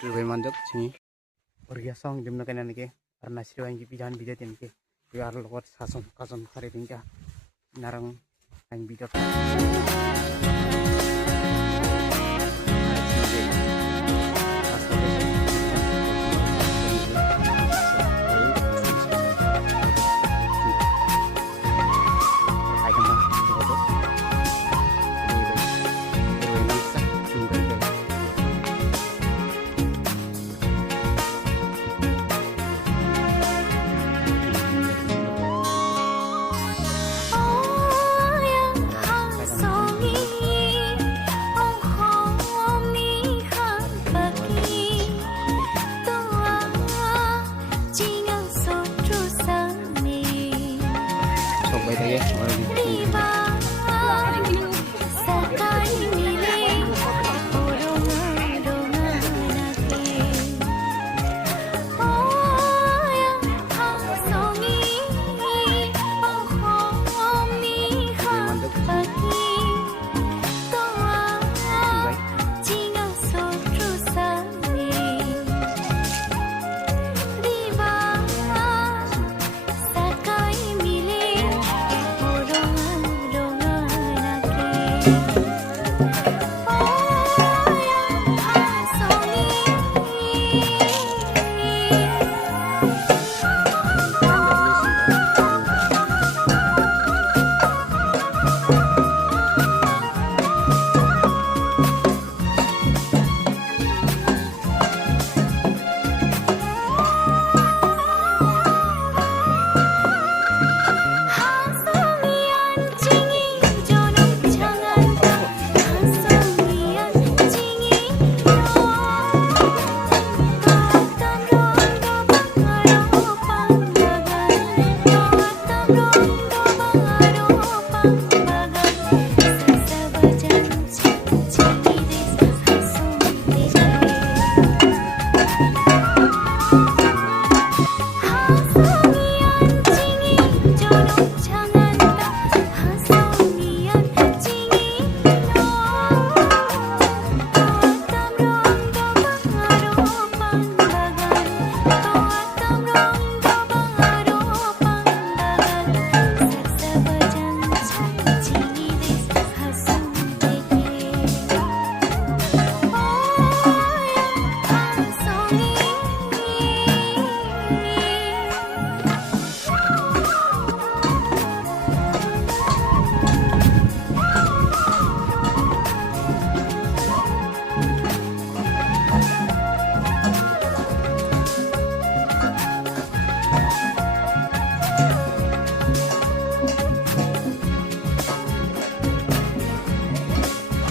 Rubai manjok sini. Orgia song dimna kana nike arna sirwa ingi pijan bija temke. Biar lokot sason kason kare tingka narang ang bija. Sampai tadi orang di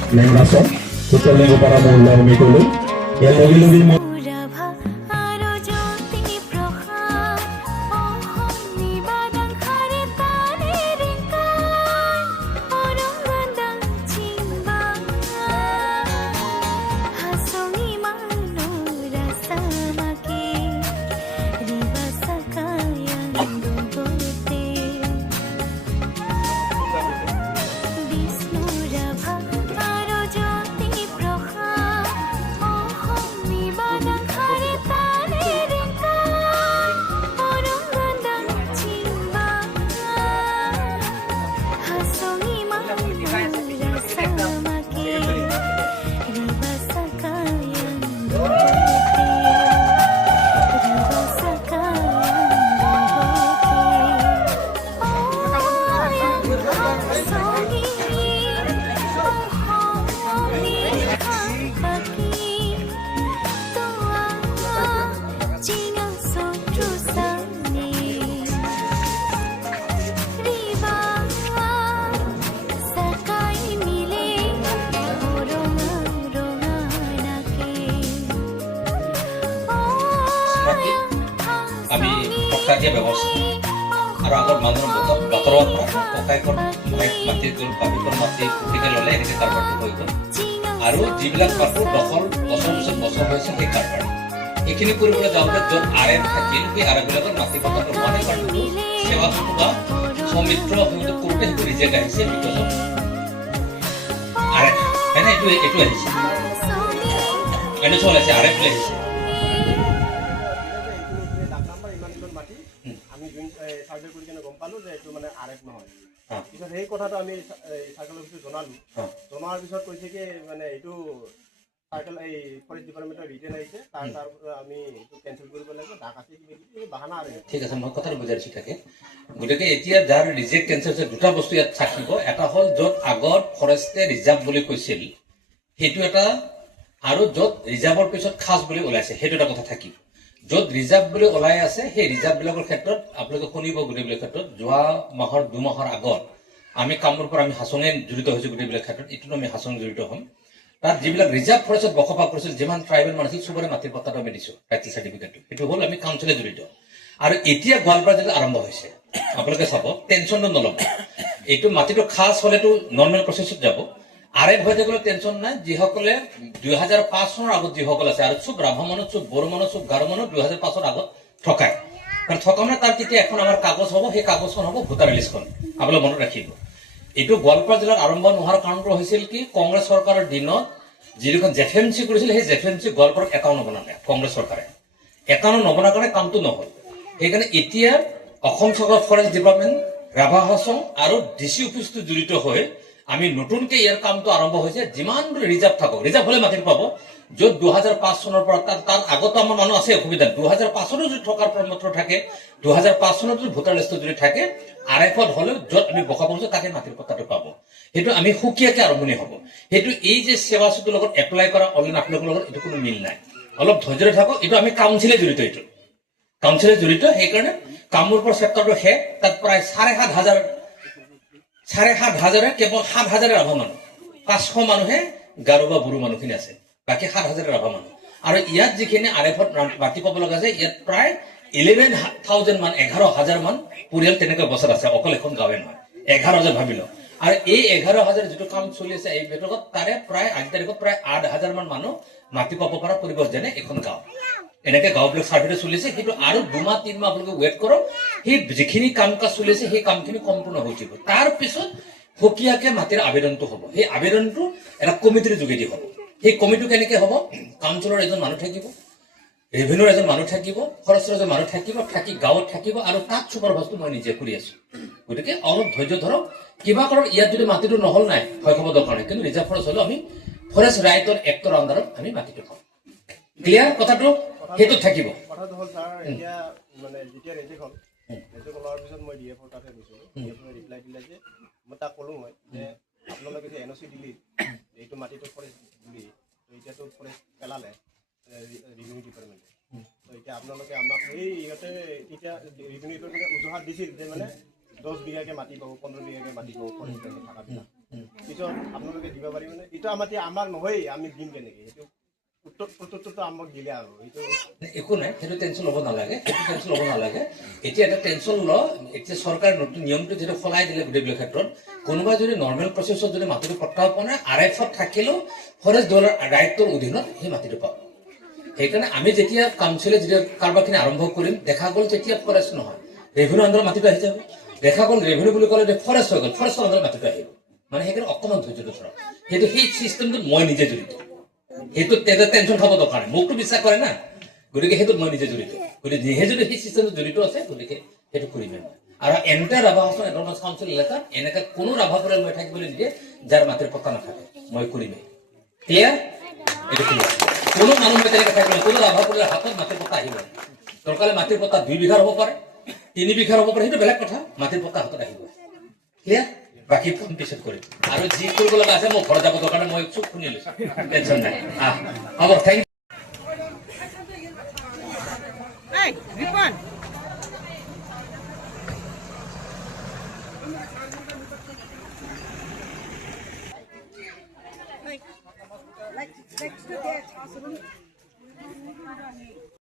Neng masuk, kita lagi para mula memikul, yang lebih আমি প্ৰকাশীয় ব্যৱস্থা আৰু আগত মানুহৰ বতৰৰ ককাইকৰ মাটি বাবিকৰ মাটি পুঠিকে ল'লে এনেকৈ কাৰবাৰটো হৈ গ'ল আৰু যিবিলাক মাটিৰ দখল বছৰ পিছত বছৰ হৈছে সেই কাৰবাৰ এইখিনি কৰিবলৈ যাওঁতে য'ত আৰএফ থাকিল সেই আৰএফবিলাকৰ মাটি পত্ৰটো মানে কাৰণটো সেৱাটো বা সমিত্ৰ সমিতি কৰোঁতে সেইটো ৰিজেক্ট আহিছে বিকজ অফ আৰএফ হয়নে এইটো আহিছে এনএচ ওলাইছে আৰএফ ওলাইছে ডাক নাম্বাৰ ইমান মাটি আমি চাৰ্ভে কৰি কিনে গম পালোঁ যে এইটো মানে আৰএফ নহয়। পিছত সেই কথাটো আমি চাৰ্কেল অফিচত জনালোঁ। জনোৱাৰ পিছত কৈছে কি মানে এইটো চাৰ্কেল এই ফৰেষ্ট ডিপাৰ্টমেণ্টৰ ৰিটাৰ্ণ আহিছে তাৰ আমি এইটো কেঞ্চেল কৰিব লাগিব, ডাক আছে বাহানা আৰু। ঠিক আছে, মই কথাটো বুজাই দিছোঁ থাকে। গতিকে এতিয়া যাৰ ৰিজেক্ট কেঞ্চেল হৈছে দুটা বস্তু ইয়াত থাকিব। এটা হ'ল য'ত আগত ফৰেষ্টে ৰিজাৰ্ভ বুলি কৈছিল সেইটো এটা, আৰু য'ত ৰিজাৰ্ভৰ পিছত খাছ বুলি ওলাইছে সেইটো এটা কথা থাকিব। য'ত ৰিজাৰ্ভ বুলি ওলাই আছে সেই ৰিজাৰ্ভবিলাকৰ ক্ষেত্ৰত আপোনালোকে শুনিব গোটেইবিলাক ক্ষেত্ৰত যোৱা মাহৰ 2 মাহৰ আগত আমি কামৰ পৰা আমি হাছঙে জড়িত হৈছোঁ গোটেইবিলাক ক্ষেত্ৰত, এইটোতো আমি হাছং জড়িত হ'ম। তাত যিবিলাক ৰিজাৰ্ভ ফৰেষ্টত বসবাস কৰিছিল যিমান ট্ৰাইবেল মানুহ আছিল চবৰে মাটিৰ পট্টাটো আমি দিছোঁ, টাইটেল চাৰ্টিফিকেটটো। সেইটো হ'ল আমি কাউন্সিলে জড়িত। আৰু এতিয়া গোৱালপাৰা জিলাত আৰম্ভ হৈছে, আপোনালোকে চাব টেনশ্যনটো নল'ব। এইটো মাটিটো খাছ হ'লেতো নৰ্মেল প্ৰচেছত যাব। আৰএফ হৈ থাকিলে টেনশ্যন নাই। যিসকলে 2005 চনৰ আগত যিসকল আছে আৰু চব ৰাভা মানুহ, চব বড়ো মানুহ, চব গাৰো মানুহ 2005 আগত থকায়। কাৰণ থকা মানে তাৰ তেতিয়া এখন আমাৰ কাগজ হ'ব, সেই কাগজখন হ'ব ভোটাৰ লিষ্টখন। আপোনালোকে মনত ৰাখিব। এইটো গোৱালপাৰা জিলাত আৰম্ভ নোহোৱাৰ কাৰণটো হৈছিল কি, কংগ্ৰেছ চৰকাৰৰ দিনত যিখন জেফেঞ্চি কৰিছিল সেই জেফেঞ্চি গোৱালপাৰাত এটাও নবনালে কংগ্ৰেছ চৰকাৰে। এটাও নবনাৰ কাৰণে কামটো নহ'ল। সেইকাৰণে এতিয়া অসম চৰকাৰ ফৰেষ্ট ডিপাৰ্টমেণ্ট, ৰাভা হাছং আৰু ডিচি অফিচটো জড়িত হৈ আমি নতুনকে ইয়াৰ কামটো আৰম্ভ হৈছে। যিমান ৰিজাৰ্ভ থাকক, ৰিজাৰ্ভ হ'লে মাটিত পাব। য'ত 2005 চনৰ পৰা তাৰ আগতো আমাৰ মানুহ আছে অসুবিধা। 2005 যদি থকাৰ প্ৰমাত্ৰ থাকে, 2005 চনত যদি ভোটাৰ লিষ্টত যদি থাকে, আৰএফত হ'লেও য'ত আমি বসবাস কৰিছোঁ তাকে মাটিৰ পট্টাটো পাব। সেইটো আমি সুকীয়াকে আৰম্ভণি হ'ব। সেইটো এই যে সেৱা সেতুৰ লগত এপ্লাই কৰা অনলাইন আপোনালোকৰ লগত এইটো কোনো মিল নাই। অলপ ধৈৰ্য থাকক। এইটো আমি কাউন্সিলে জড়িত, এইটো কাউন্সিলে জড়িত। সেইকাৰণে কামৰূপৰ চেপ্টাৰটো শেষ, তাত প্ৰায় 7,500 কেৱল 7,000 ৰাভা মানুহ, 500 মানুহে গাৰো বা বড়ো মানুহখিনি আছে, বাকী 7,000 ৰাভা মানুহ। আৰু ইয়াত যিখিনি আৰএফত মাটি পাব লগা আছে, ইয়াত প্ৰায় 11,000 মান, 11,000 মান পৰিয়াল তেনেকৈ বছৰ আছে, অকল এখন গাঁৱে নহয়। 11,000 ভাবি লওক। আৰু এই 11,000 যিটো কাম চলি আছে এই ভিতৰত তাৰে প্ৰায় আজি তাৰিখত প্ৰায় 8,000 মান মানুহ মাটি পাব পৰা পৰিৱেশ যেনে এখন গাঁও। এনেকে গাঁওবিলাক চাৰ্ভেটো চলিছে। সেইটো আৰু 2-3 মাহ আপোনালোকে ৱেইট কৰক। সেই যিখিনি কাম কাজ চলি আছে সেই কামখিনি সম্পূৰ্ণ হৈ যাব। তাৰপিছত সুকীয়াকে মাটিৰ আবেদনটো হ'ব। সেই আবেদনটো এটা কমিটিৰ যোগেদি হ'ব। সেই কমিটি কেনেকে হ'ব, কাউন্সিলৰ এজন মানুহ থাকিব, ৰেভিনিউৰ এজন মানুহ থাকিব, ফৰেষ্টৰ এজন মানুহ থাকিব, থাকি গাঁৱত থাকিব, আৰু তাত চুপাৰভাইজটো মই নিজে কৰি আছো। গতিকে অলপ ধৈৰ্য ধৰক। কিবা কাৰণ ইয়াত যদি মাটিটো নহ'ল নাই ভয় খাব দৰকাৰ নাই, কিন্তু ৰিজাৰ্ভ ফৰেষ্ট হ'লেও আমি ফৰেষ্ট ৰাইটৰ এক্টৰ আণ্ডাৰত আমি মাটিটো পাম। ক্লিয়াৰ কথাটো? সেইটো থাকিব। কথাটো হ'ল ছাৰ, এতিয়া মানে যেতিয়া ৰেজিক হ'ল, ৰেজিক হোৱাৰ পিছত মই ডিএফৰ তাতে গৈছিলোঁ। ডিএফৰ ৰিপ্লাই দিলে যে মই তাক ক'লোঁ মই যে আপোনালোকে যে এনঅ'চি দিলি এইটো মাটিটো ফৰেষ্ট বুলি, এতিয়াতো ফৰেষ্ট পেলালে ৰিভিনিউ ডিপাৰ্টমেণ্টে। তো এতিয়া আপোনালোকে আমাক সেই ইহঁতে এতিয়া ৰিভিনিউ ডিপাৰ্টমেণ্টে অজুহাত দিছিল যে মানে 10 বিঘাকে মাটি পাব, 15 বিঘাকে মাটি পাব ফৰেষ্ট থকাবিলাক। পিছত আপোনালোকে দিব পাৰিবনে? এইটো মাটি আমাৰ নহয়েই, আমি দিম কেনেকৈ? সেইটো উত্তৰটো আমাক দিলে আৰু এইটো একো নাই। সেইটো টেনশ্যন ল'ব নালাগে, সেইটো টেনশ্যন ল'ব নালাগে। এতিয়া এটা টেনশ্যন এতিয়া চৰকাৰে নতুন নিয়মটো যিটো সলাই দিলে গোটেইবিলাক ক্ষেত্ৰত, কোনোবাই যদি নৰ্মেল প্ৰচেছত যদি মাটিটো পট্টা পোৱা নাই, আৰএফত থাকিলেও ফৰেষ্ট দলৰ ৰাইটৰ অধীনত সেই মাটিটো পাব। সেইকাৰণে আমি যেতিয়া কাউন্সিলে যেতিয়া কাৰোবাৰখিনি আৰম্ভ কৰিম, দেখা গ'ল তেতিয়া ফৰেষ্ট নহয়, ৰেভিনিউ আণ্ডাৰত মাটিটো আহি যাব। দেখা গ'ল ৰেভিনিউ বুলি ক'লে ফৰেষ্ট হৈ গ'ল, ফৰেষ্টৰ আণ্ডাৰত মাটিটো আহিব। মানে সেইকাৰণে অকণমান ধৈৰ্যটো ধৰক। সেইটো সেই চিষ্টেমটোত মই নিজে জড়িত। সেইটো টেনশ্যন খাব দৰকাৰ নাই, মোকতো বিশ্বাস কৰে না। গতিকে সেইটোত মই নিজে জড়িত। গতিকে যিহে যদি সেই চিষ্টেমটোত জড়িত আছে, গতিকে সেইটো কৰিমেই। আৰু এণ্টাৰ ৰাভা হাউচৰ এডভান্স কাউন্সিল এলেকাত এনেকৈ কোনো ৰাভা পৰিয়াল মই থাকিবলৈ নিদিয়ে যাৰ মাটিৰ পট্টা নাথাকে, মই কৰিমেই। ক্লিয়াৰ? এইটো ক্লিয়াৰ। কোনো মানুহ মই তেনেকৈ থাকিবলৈ, কোনো ৰাভা পৰিয়ালৰ হাতত মাটিৰ পট্টা আহিব। দৰকাৰে মাটিৰ পট্টা 2 বিঘাৰ হ'ব পাৰে, 3 বিঘাৰ হ'ব পাৰে, সেইটো বেলেগ কথা। মাটিৰ পট্টা হাতত আহিব। ক্লিয়াৰ? বাকী ফোন পিছত কৰিম। আৰু যি কৰিব লগা আছে মই ঘৰত যাব দৰকাৰ নাই, মই চব শুনি লৈছোঁ, টেনশ্যন নাই। হ'ব, thank you. Hey, Ripon. Like to get